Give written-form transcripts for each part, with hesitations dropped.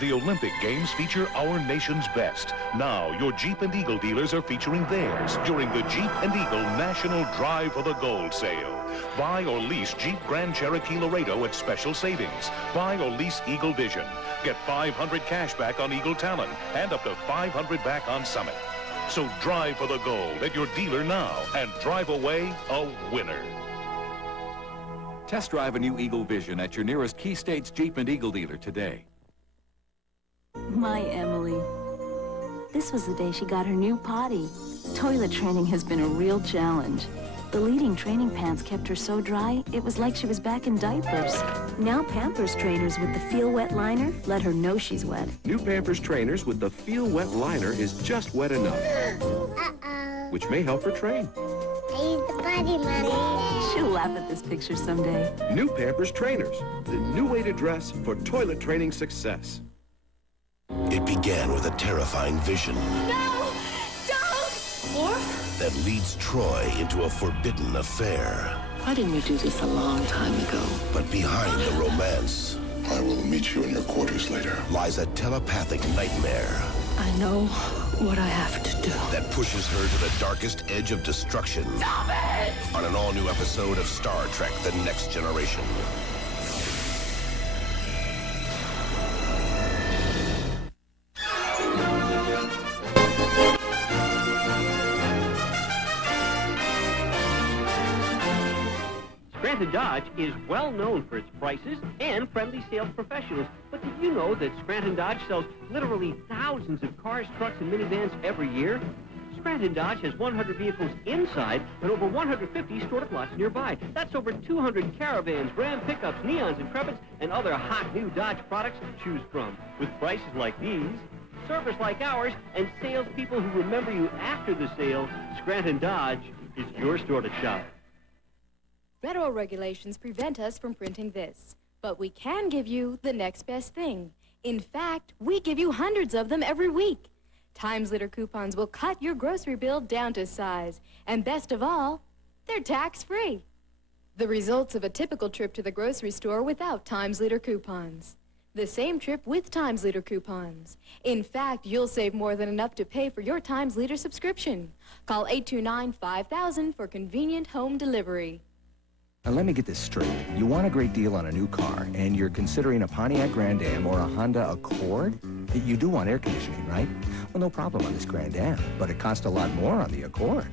The Olympic Games feature our nation's best. Now, your Jeep and Eagle dealers are featuring theirs during the Jeep and Eagle National Drive for the Gold sale. Buy or lease Jeep Grand Cherokee Laredo at special savings. Buy or lease Eagle Vision. Get $500 cash back on Eagle Talon and up to $500 back on Summit. So drive for the gold at your dealer now and drive away a winner. Test drive a new Eagle Vision at your nearest Key States Jeep and Eagle dealer today. My Emily. This was the day she got her new potty. Toilet training has been a real challenge. The leading training pants kept her so dry, it was like she was back in diapers. Now Pampers trainers with the Feel Wet liner let her know she's wet. New Pampers trainers with the Feel Wet liner is just wet enough. Which may help her train. I used the potty, Mommy. She'll laugh at this picture someday. New Pampers trainers, the new way to dress for toilet training success. It began with a terrifying vision. No! Don't! Orf? That leads Troy into a forbidden affair. Why didn't you do this a long time ago? But behind the romance... I will meet you in your quarters later. ...lies a telepathic nightmare. I know what I have to do. That pushes her to the darkest edge of destruction. Stop it! On an all-new episode of Star Trek: The Next Generation. Scranton Dodge is well known for its prices and friendly sales professionals. But did you know that Scranton Dodge sells literally thousands of cars, trucks, and minivans every year? Scranton Dodge has 100 vehicles inside and over 150 stored at lots nearby. That's over 200 Caravans, Ram pickups, Neons, Intrepids, and other hot new Dodge products to choose from. With prices like these, service like ours, and salespeople who remember you after the sale, Scranton Dodge is your store to shop. Federal regulations prevent us from printing this, but we can give you the next best thing. In fact, we give you hundreds of them every week. Times Liter coupons will cut your grocery bill down to size, and best of all, they're tax-free. The results of a typical trip to the grocery store without Times Liter coupons. The same trip with Times Liter coupons. In fact, you'll save more than enough to pay for your Times Liter subscription. Call 829-5000 for convenient home delivery. Now, let me get this straight. You want a great deal on a new car, and you're considering a Pontiac Grand Am or a Honda Accord? You do want air conditioning, right? Well, no problem on this Grand Am, but it costs a lot more on the Accord.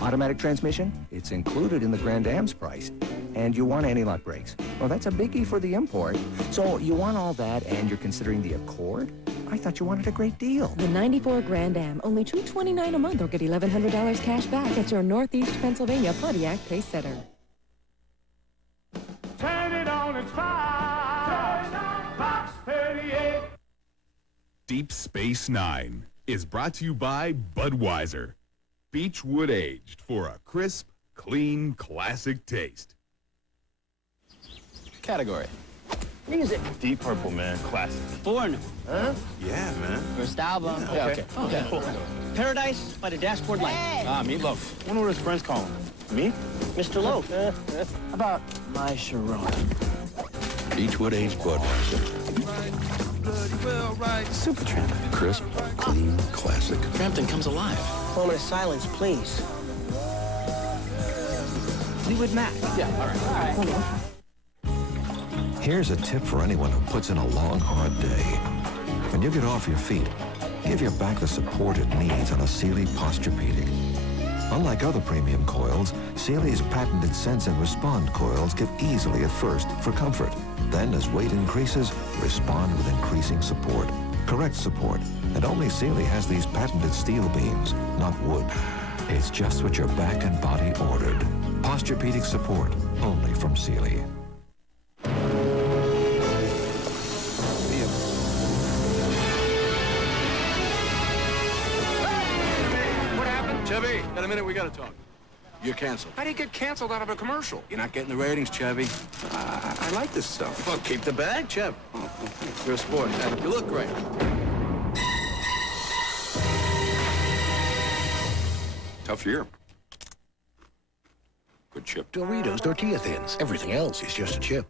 Automatic transmission? It's included in the Grand Am's price. And you want anti-lock brakes? Well, that's a biggie for the import. So you want all that, and you're considering the Accord? I thought you wanted a great deal. The 94 Grand Am, only $229 a month, or get $1,100 cash back at your Northeast Pennsylvania Pontiac Pace Center. Turn it on, it's fire. Turn it on, Fox 38. Deep Space Nine is brought to you by Budweiser. Beechwood aged for a crisp, clean, classic taste. Category. Music. Deep Purple, man. Classic. Foreigner. Huh? Yeah, man. First album. Yeah, okay. Okay. Cool. Paradise by the Dashboard Light. Hey. Meatloaf. Wonder what his friends call him. Me? Mr. Loaf. How about My Sharon? Beechwood aged Budweiser. Supertramp. Crisp, clean, classic. Frampton comes alive. Moment of silence, please. Fleetwood Mac. Yeah, all right. Hold on. Here's a tip for anyone who puts in a long, hard day. When you get off your feet, give your back the support it needs on a Sealy Posturepedic. Unlike other premium coils, Sealy's patented Sense and Respond coils give easily at first for comfort. Then, as weight increases, respond with increasing support. Correct support. And only Sealy has these patented steel beams, not wood. It's just what your back and body ordered. Posturepedic support, only from Sealy. Chevy, got a minute? We gotta talk. You're canceled. How do you get canceled out of a commercial? You're not getting the ratings, Chevy. I like this stuff. Well, keep the bag, Chev. You're a sport. You look great. Tough year. Good chip. Doritos Tortilla Thins. Everything else is just a chip.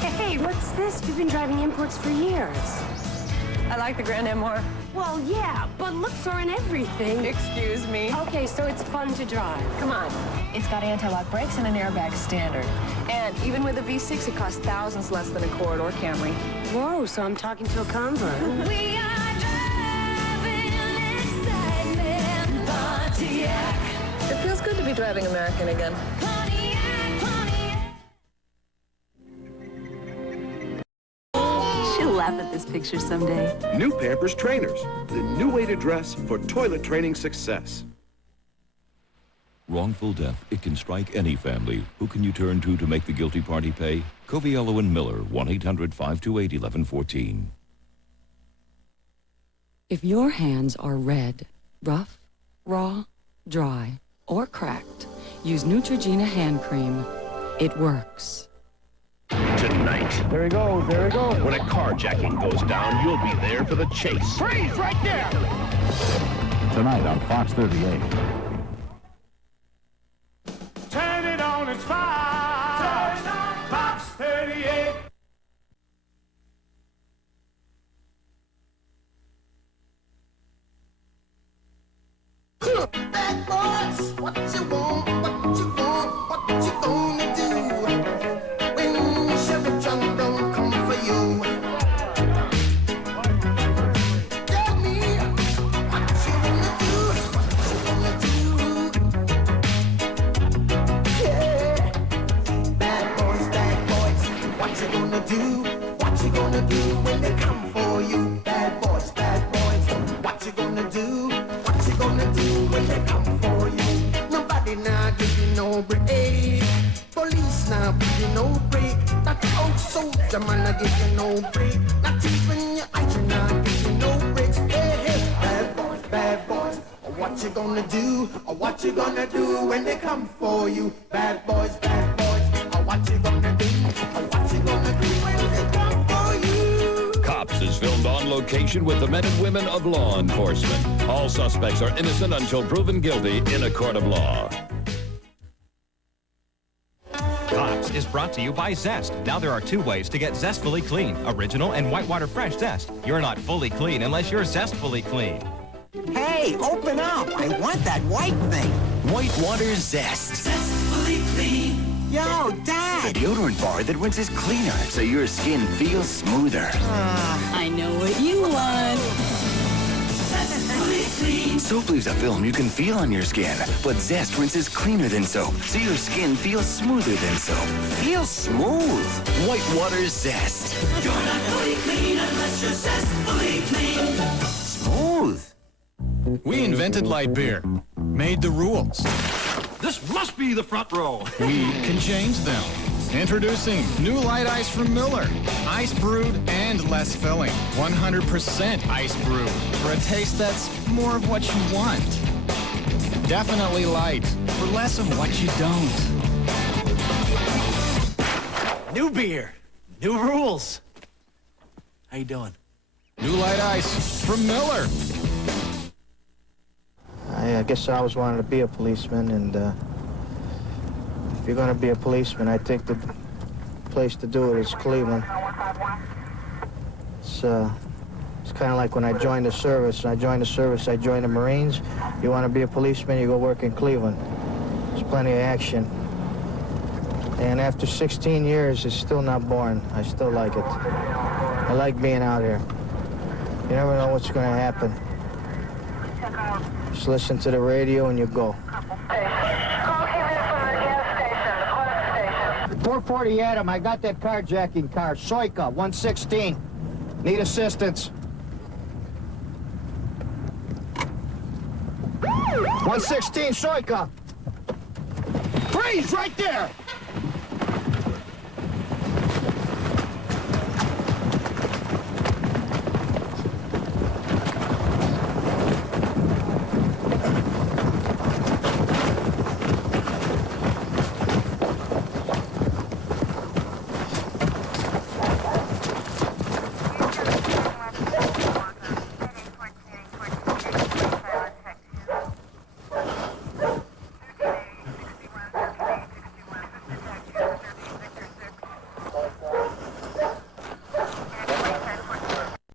Hey, what's this? You've been driving imports for years. I like the Grand Am more. Well, yeah, but looks are in everything. Excuse me. Okay, so it's fun to drive. Come on. It's got anti-lock brakes and an airbag standard. And even with a V6, it costs thousands less than a Accord or Camry. Whoa, so I'm talking to a convert. We are driving excitement, Pontiac. It feels good to be driving American again. She'll laugh at this picture someday. New Pampers Trainers, the new way to dress for toilet training success. Wrongful death, it can strike any family. Who can you turn to make the guilty party pay? Coviello and Miller, 1-800-528-1114. If your hands are red, rough, raw, dry, or cracked, use Neutrogena hand cream. It works. Tonight. There he goes, there he goes. When a carjacking goes down, you'll be there for the chase. Freeze right there! Tonight on Fox 38. Turn it on, it's Fox. Turn it on, Fox 38. Bad boys, what you want, what you want, what you gonna do when Chevy John don't come for you? Tell me what you wanna do, yeah. Bad boys, what you gonna do? What you gonna do when they come for you? Bad boys, what you gonna do? What you gonna do when they come for you? Nobody now give you no break. Police now give you no break. That old soldier man now give you no break. Not even your eyes now give you no breaks. Hey, hey, bad boys, what you gonna do? Or what you gonna do when they come for you? Bad boys, or what you gonna do? Or what you gonna do when they come for you? Cops is filmed on location with the men and women of law enforcement. All suspects are innocent until proven guilty in a court of law. Cops is brought to you by Zest. Now there are 2 ways to get Zestfully Clean, Original and Whitewater Fresh Zest. You're not fully clean unless you're Zestfully Clean. Hey, open up! I want that white thing. Whitewater Zest. Zestfully Clean. Yo, Dad! The deodorant bar that rinses cleaner so your skin feels smoother. I know what you want. Zestfully Clean. Soap leaves a film you can feel on your skin, but Zest rinses cleaner than soap, so your skin feels smoother than soap. Feel smooth. Whitewater Zest. You're not fully clean unless you're zestfully clean. Smooth. We invented light beer, made the rules. This must be the front row. We can change them. Introducing new light ice from Miller. Ice brewed and less filling. 100% ice brewed for a taste that's more of what you want. Definitely light for less of what you don't. New beer, new rules. How you doing? New light ice from Miller. I guess I always wanted to be a policeman, and if you're going to be a policeman, I think the place to do it is Cleveland. It's kind of like when I joined the service. I joined the Marines. You want to be a policeman, you go work in Cleveland. There's plenty of action. And after 16 years, it's still not boring. I still like it. I like being out here. You never know what's going to happen. Just listen to the radio and you go. 440 Adam, I got that carjacking car. Soika, 116. Need assistance. 116, Soika. Freeze right there!